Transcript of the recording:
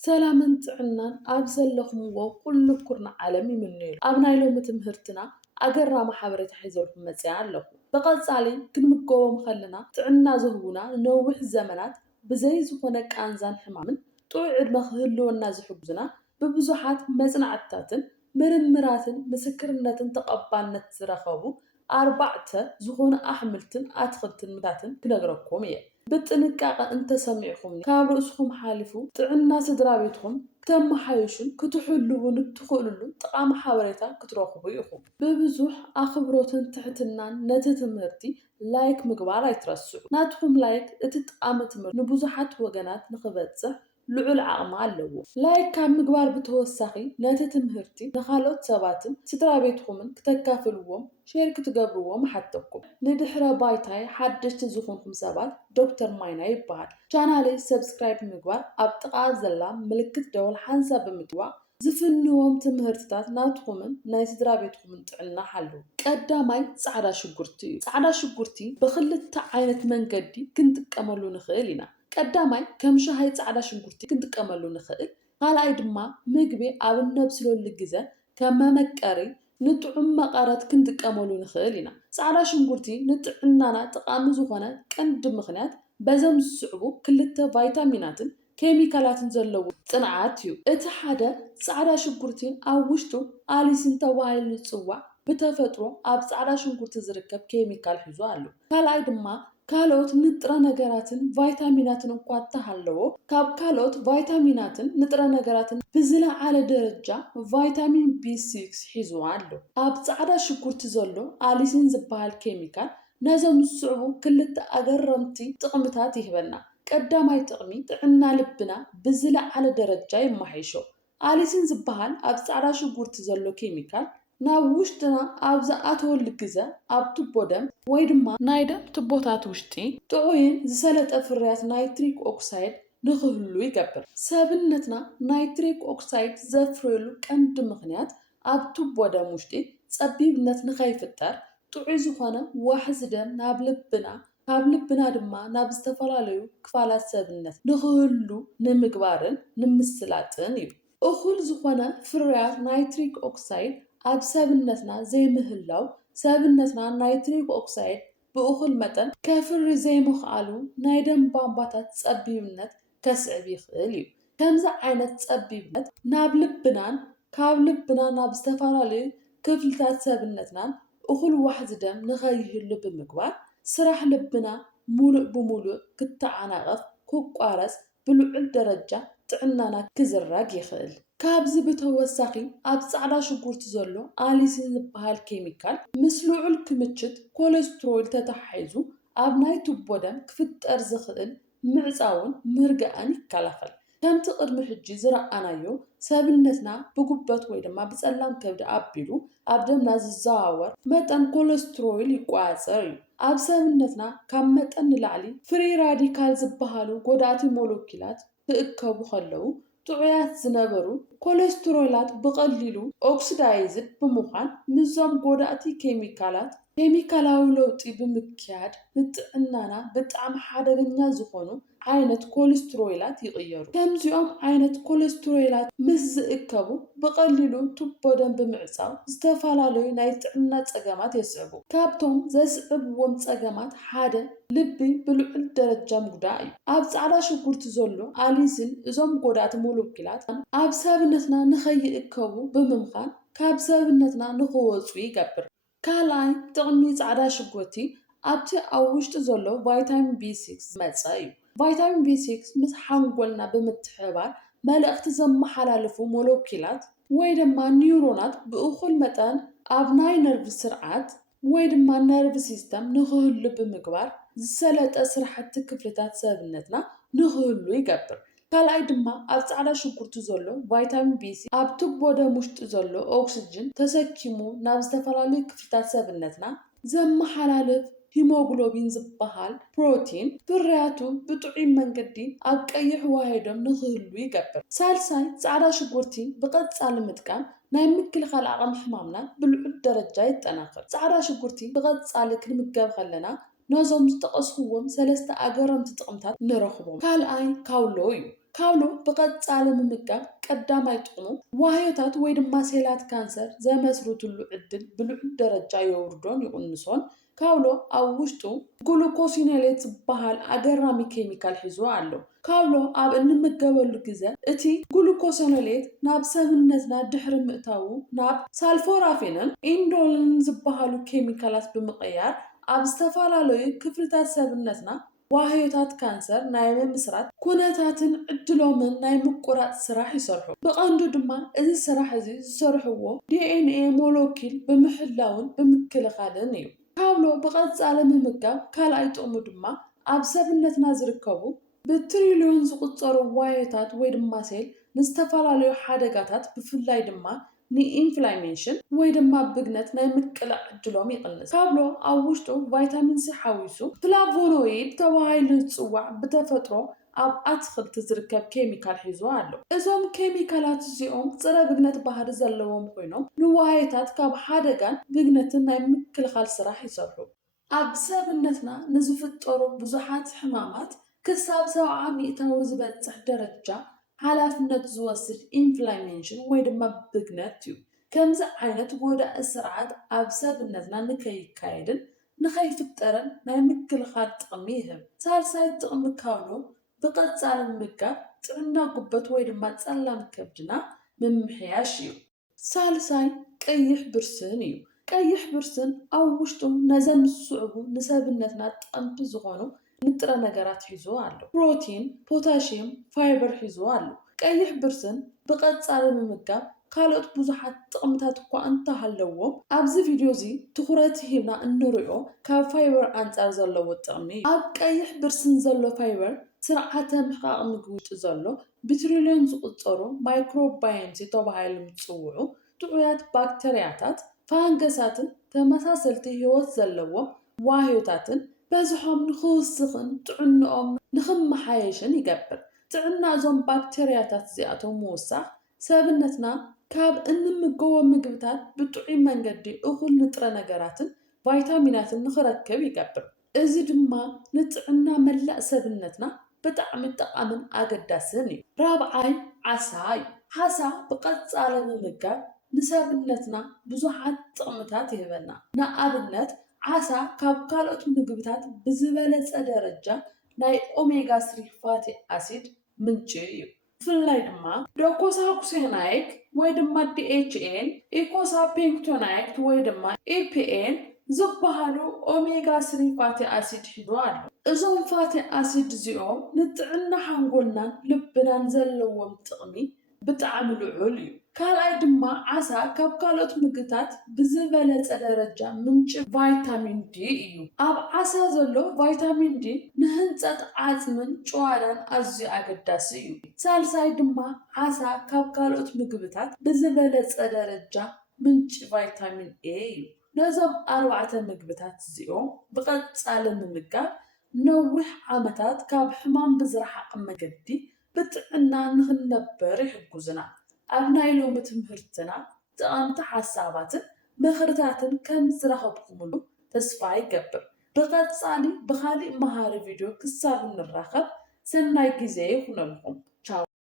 ሰላምን ጥዕናን ኣብ ዘለኹምዎ ኩሉ ኩርና ዓለም ይምነዩ ኣብ ናይ ሎሚ ትምህርትና ኣገራሚ ሓበሬታ ሒዘልኩም መፅአ ኣለኹ። ብቐፃሊ ክንምገቦም ከለና ጥዕና ዝህቡና ነዊሕ ዘመናት ብዘይ ዝኾነ ቃንዛን ሕማምን ጥዑይ ዕድመ ክህልወና ዝሕግዙና ብብዙሓት መፅናዕትታትን ምርምራትን ምስክርነትን ተቐባልነት ዝረኸቡ 4 ዝኾኑ ኣሕምልትን ኣትክልትን ምግብታትን ክነግረኩም እየ። ብጥንቃቐ እንተሰሚዕኹም ካብ ርእስኩም ሓሊፉ ጥዕና ስድራ ቤትኩም ከተመሓይሹን ክትሕልውን እትኽእልሉ ጠቃሚ ሓበሬታ ክትረኽቡ ኢኹም። ብብዙሕ ኣኽብሮትን ትሕትናን ነቲ ትምህርቲ ላይክ ምግባር ኣይትረስዑ። ናትኩም ላይክ እቲ ጠቃሚ ትምህርቲ ንብዙሓት ወገናት ንክበፅሕ ልዑል ዓቕሚ ኣለዎ። ላይክ ካብ ምግባር ብተወሳኺ ነቲ ትምህርቲ ንኻልኦት ሰባትን ስድራ ቤትኩምን ክተካፍልዎም ሼር ክትገብርዎም ሓተኩም። ንድሕረ ባይታይ ሓደሽቲ ዝኾንኩም ሰባት ዶክተር ማይና ይበሃል። ቻናለይ ሰብስክራይብ ምግባር ኣብ ጥቓ ዘላ ምልክት ደወል ሓንሳብ ብምትዋዕ ዝፍንዎም ትምህርትታት ናትኩምን ናይ ስድራ ቤትኩምን ጥዕና ሓልው። ቀዳማይ ጻዕዳ ሽጉርቲ እዩ። ጻዕዳ ሽጉርቲ ብክልተ ዓይነት መንገዲ ክንጥቀመሉ ንኽእል ኢና። ቀዳማይ ከም ሻሂ ጻዕዳ ሽጉርቲ ክንጥቀመሉ ንኽእል። ካልኣይ ድማ ምግቢ ኣብ ነብስለሉ ግዜ ከም መመቀሪ ንጥዑም መቐረት ክንጥቀመሉ ንኽእል ኢና። ጻዕዳ ሽጉርቲ ንጥዕናና ጠቃሚ ዝኾነ ቀንዲ ምኽንያት በዞም ዝስዕቡ ክልተ ቫይታሚናትን ኬሚካላትን ዘለዎ ጽንዓት እዩ። እቲ ሓደ ጻዕዳ ሽጉርቲ ኣብ ውሽጡ ኣሊሲን ተባሂሉ ዝጽዋዕ ብተፈጥሮ ኣብ ጻዕዳ ሽጉርቲ ዝርከብ ኬሚካል ሒዙ ኣሎ። ካልኣይ ድማ ካልኦት ንጥረ ነገራትን ቫይታሚናትን እኳ እንተሃለዎ ካብ ካልኦት ቫይታሚናትን ንጥረ ነገራትን ብዝለዓለ ደረጃ ቫይታሚን B6 ሒዙ ኣሎ። ኣብ ጻዕዳ ሽጉርቲ ዘሎ ኣሊሲን ዝበሃል ኬሚካል ነዞም ዝስዕቡ ክልተ ኣገረምቲ ጥቕምታት ይህበና። ቀዳማይ ጥቕሚ ጥዕና ልብና ብዝለዓለ ደረጃ ይመሓይሾ። ኣሊሲን ዝበሃል ኣብ ጻዕዳ ሽጉርቲ ዘሎ ኬሚካል ናብ ውሽጥና ኣብ ዝኣተወሉ ግዜ ኣብ ቱቦ ደም ወይ ድማ ናይ ደም ቱቦታት ውሽጢ ጥዑይን ዝሰለጠ ፍርያት ናይትሪክ ኦክሳይድ ንክህሉ ይገብር። ሰብነትና ናይትሪክ ኦክሳይድ ዘፍርየሉ ቀንዲ ምኽንያት ኣብ ቱቦ ደም ውሽጢ ፀቢብነት ንኸይፍጠር ጥዑይ ዝኾነ ዋሕዚ ደም ናብ ልብና ካብ ልብና ድማ ናብ ዝተፈላለዩ ክፋላት ሰብነት ንክህሉ ንምግባርን ንምስላጥን እዩ። እኹል ዝኾነ ፍርያት ናይትሪክ ኦክሳይድ ኣብ ሰብነትና ዘይምህላው ሰብነትና ናይትሪክ ኦክሳይድ ብእኹል መጠን ከፍሪ ዘይምኽኣሉ ናይ ደም ቧንቧታት ፀቢብነት ከስዕብ ይኽእል እዩ። ከምዚ ዓይነት ፀቢብነት ናብ ልብናን ካብ ልብና ናብ ዝተፈላለዩ ክፍልታት ሰብነትናን እኹል ዋሕዚ ደም ንኸይህሉ ብምግባር ስራሕ ልብና ሙሉእ ብሙሉእ ክተዓናቐፍ ክቋረፅ ብልዑል ደረጃ ጥዕናና ክዝረግ ይኽእል። ካብዚ ብተወሳኺ ኣብ ጻዕዳ ሽጉርቲ ዘሎ ኣሊሲን ዝበሃል ኬሚካል ምስ ልዑል ክምችት ኮሌስትሮል ተተሓሒዙ ኣብ ናይ ቱቦ ደም ክፍጠር ዝኽእል ምዕፃውን ምርግኣን ይከላኸል። ከምቲ ቅድሚ ሕጂ ዝረኣናዮ ሰብነትና ብጉበት ወይ ድማ ብጸላም ከብዲ ኣቢሉ ኣብ ደምና ዝዘዋወር መጠን ኮሌስትሮል ይቋፀር እዩ። ኣብ ሰብነትና ካብ መጠን ንላዕሊ ፍሪ ራዲካል ዝበሃሉ ጎዳእቲ ሞለኪላት ክእከቡ ከለዉ ጥዑያት ዝነበሩ ኮሌስትሮላት ብቐሊሉ ኦክሲዳይዝድ ብምዃን ምዞም ጎዳእቲ ኬሚካላዊ ለውጢ ብምክያድ ንጥዕናና ብጣዕሚ ሓደገኛ ዝኾኑ ዓይነት ኮሌስትሮላት ይቕየሩ። ከምዚኦም ዓይነት ኮሌስትሮላት ምስ ዝእከቡ ብቐሊሉ ቱቦ ደም ብምዕፃው ዝተፈላለዩ ናይ ጥዕና ፀገማት የስዕቡ። ካብቶም ዘስዕብዎም ፀገማት ሓደ ልቢ ብልዑል ደረጃ ምጉዳእ እዩ። ኣብ ጻዕዳ ሽጉርቲ ዘሎ ኣሊሲን እዞም ጎዳእቲ ሞለኪላት ኣብ ሰብነትና ንኸይእከቡ ብምምኻን ካብ ሰብነትና ንኽወፁ ይገብር። ካልኣይ ጥቕሚ ጻዕዳ ሽጉርቲ ኣብቲ ኣብ ውሽጢ ዘሎ ቫይታሚን B6 ዝመፀ እዩ። ቫይታሚን B6 ምስ ሓንጎልና ብምትሕባር መልእኽቲ ዘመሓላልፉ ሞለኪላት ወይ ድማ ኒውሮናት ብእኹል መጠን ኣብ ናይ ነርቭ ስርዓት ወይ ድማ ነርቭ ሲስተም ንክህሉ ብምግባር ዝሰለጠ ስራሕቲ ክፍልታት ሰብነትና ንክህሉ ይገብር። ካልኣይ ድማ ኣብ ጻዕዳ ሽጉርቲ ዘሎ ቫይታሚን B6 ኣብ ቱቦ ደም ውሽጢ ዘሎ ኦክሲጅን ተሰኪሙ ናብ ዝተፈላለዩ ክፍልታት ሰብነትና ዘመሓላልፍ ሂሞግሎቢን ዝበሃል ፕሮቲን ፍርያቱ ብጥዑይ መንገዲ ኣብ ቀይሕ ዋህዶም ንክህሉ ይገብር። ሳልሳይ ጻዕዳ ሽጉርቲ ብቐጻሊ ምጥቃም ናይ ምክልኻል ዓቕሚ ሕማምና ብልዑል ደረጃ ይጠናኸር። ጻዕዳ ሽጉርቲ ብቐጻሊ ክንምገብ ከለና ነዞም ዝጠቐስኽዎም 3 ኣገረምቲ ጥቕምታት ንረኽቦም። ካልኣይ ካውሎ እዩ። ካውሎ ብቐጻሊ ምምጋብ ቀዳማይ ጥቕሙ ዋህዮታት ወይ ድማ ሴላት ካንሰር ዘመስርትሉ ዕድል ብልዑል ደረጃ የውርዶን ይቕንሶን። ካውሎ ኣብ ውሽጡ ግሉኮሲኔሌት ዝበሃል ኣገራሚ ኬሚካል ሒዙ ኣሎ። ካውሎ ኣብ እንምገበሉ ግዜ እቲ ግሉኮሲኔሌት ናብ ሰውነትና ድሕሪ ምእታዉ ናብ ሳልፎራፊንን ኢንዶሊን ዝበሃሉ ኬሚካላት ብምቕያር ኣብ ዝተፈላለዩ ክፍልታት ሰውነትና ዋህዮታት ካንሰር ናይ ምምስራት ኩነታትን ዕድሎምን ናይ ምቁራፅ ስራሕ ይሰርሑ። ብቐንዱ ድማ እዚ ስራሕ እዚ ዝሰርሕዎ ዲኤንኤ ሞለኪል ብምሕላውን ብምክልኻልን እዩ። ካውሎ ብቐጻሊ ምምጋብ ካልኣይ ጥቕሙ ድማ ኣብ ሰውነትና ዝርከቡ ብትሪልዮን ዝቁጸሩ ዋህዮታት ወይ ድማ ሴል ንዝተፈላለዩ ሓደጋታት ብፍላይ ድማ ንኢንፍላሜሽን ወይ ድማ ብግነት ናይ ምቅላዕ ዕድሎም ይቕንስ። ካውሎ ኣብ ውሽጡ ቫይታሚን ሲ ሓዊሱ ፍላቮኖይድ ተባሂሉ ዝፅዋዕ ብተፈጥሮ ኣብ ኣትክልቲ ዝርከብ ኬሚካል ሒዙ ኣሎ። እዞም ኬሚካላት እዚኦም ፀረ ብግነት ባህሪ ዘለዎም ኮይኖም ንዋህዮታት ካብ ሓደጋን ብግነትን ናይ ምክልኻል ስራሕ ይሰርሑ። ኣብ ሰብነትና ንዝፍጠሩ ብዙሓት ሕማማት ክሳብ 70% ዝበፅሕ ደረጃ ሓላፍነት ዝወስድ ኢንፍላሜሽን ወይ ድማ ብግነት እዩ። ከምዚ ዓይነት ጎዳኢ ስርዓት ኣብ ሰብነትና ንከይካየድን ንኸይፍጠርን ናይ ምክልኻል ጥቕሚ ይህብ። ሳልሳይ ጥቕሚ ካውሎ ብቐጻሊ ምምጋብ ጥዕና ጉበት ወይ ድማ ጸላም ከብድና ምምሕያሽ እዩ። ሳልሳይ ቀይሕ ብርስን እዩ። ቀይሕ ብርስን ኣብ ውሽጡ ነዘን ዝስዕቡ ንሰብነትና ጠቐምቲ ዝኾኑ ንጥረ ነገራት ሒዙ ኣሎ። ፕሮቲን፣ ፖታሽየም፣ ፋይበር ሒዙ ኣሎ። ቀይሕ ብርስን ብቐጻሊ ምምጋብ ካልኦት ብዙሓት ጥቕምታት እኳ እንተሃለዎ ኣብዚ ቪድዮ እዚ ትኩረት ሂብና እንሪኦ ካብ ፋይበር ኣንጻር ዘለዎ ጥቕሚ እዩ። ኣብ ቀይሕ ብርስን ዘሎ ፋይበር ስርዓተ ምሕቃቕ ምግቢ ውሽጢ ዘሎ ብትሪልዮን ዝቁጸሩ ማይክሮባዮምስ ተባሂሎም ዝፅውዑ ጥዑያት ባክተርያታት፣ ፋንገሳትን ተመሳሰልቲ ህይወት ዘለዎም ዋህዮታትን በዝሖም ንኽውስኽን ጥዕንኦም ንኽመሓየሽን ይገብር። ጥዕና እዞም ባክተርያታት እዚኣቶም ምውሳኽ ሰብነትና ካብ እንምገቦ ምግብታት ብጥዑይ መንገዲ እኹል ንጥረ ነገራትን ቫይታሚናትን ንኽረክብ ይገብር። እዚ ድማ ንጥዕና መላእ ሰብነትና ብጣዕሚ ጠቃምን ኣገዳስን እዩ። ራብዓይ ዓሳ እዩ። ዓሳ ብቐጻሊ ምምጋብ ንሰብነትና ብዙሓት ጥቕምታት ይህበና። ንኣብነት ዓሳ ካብ ካልኦት ምግብታት ብዝበለፀ ደረጃ ናይ ኦሜጋ 3 ፋቲ ኣሲድ ምንጪ እዩ። ብፍላይ ድማ ዶኮሳኩሴናይክ ወይ ድማ ዲኤችኤን፣ ኢኮሳፔንክቶናይክ ወይ ድማ ኢፒኤን ዝበሃሉ ኦሜጋ 3 ፋቲ ኣሲድ ሒዙ ኣሎ። እዞም ፋቲ ኣሲድ እዚኦም ንጥዕና ሓንጎልናን ልብናን ዘለዎም ጥቕሚ ብጣዕሚ ልዑል እዩ። ካልኣይ ድማ ዓሳ ካብ ካልኦት ምግብታት ብዝበለፀ ደረጃ ምንጪ ቫይታሚን ዲ እዩ። ኣብ ዓሳ ዘሎ ቫይታሚን ዲ ንህንፀት ዓጽምን ጭዋዳን ኣዝዩ ኣገዳሲ እዩ። ሳልሳይ ድማ ዓሳ ካብ ካልኦት ምግብታት ብዝበለፀ ደረጃ ምንጪ ቫይታሚን ኤ እዩ። ነዞም 4 ምግብታት እዚኦም ብቐጻሊ ምምጋብ ነዊሕ ዓመታት ካብ ሕማም ብዝረሓቕ መገዲ ብጥዕና ንኽንነብር ይሕግዙና። ኣብ ናይ ሎሚ ትምህርትና ጠቐምቲ ሓሳባትን ምኽርታትን ከም ዝረኸብኩምሉ ተስፋ ይገብር። ብቐጻሊ ብኻሊእ መሃሪ ቪድዮ ክሳብ እንራኸብ ሰናይ ግዜ ይኹነልኩም።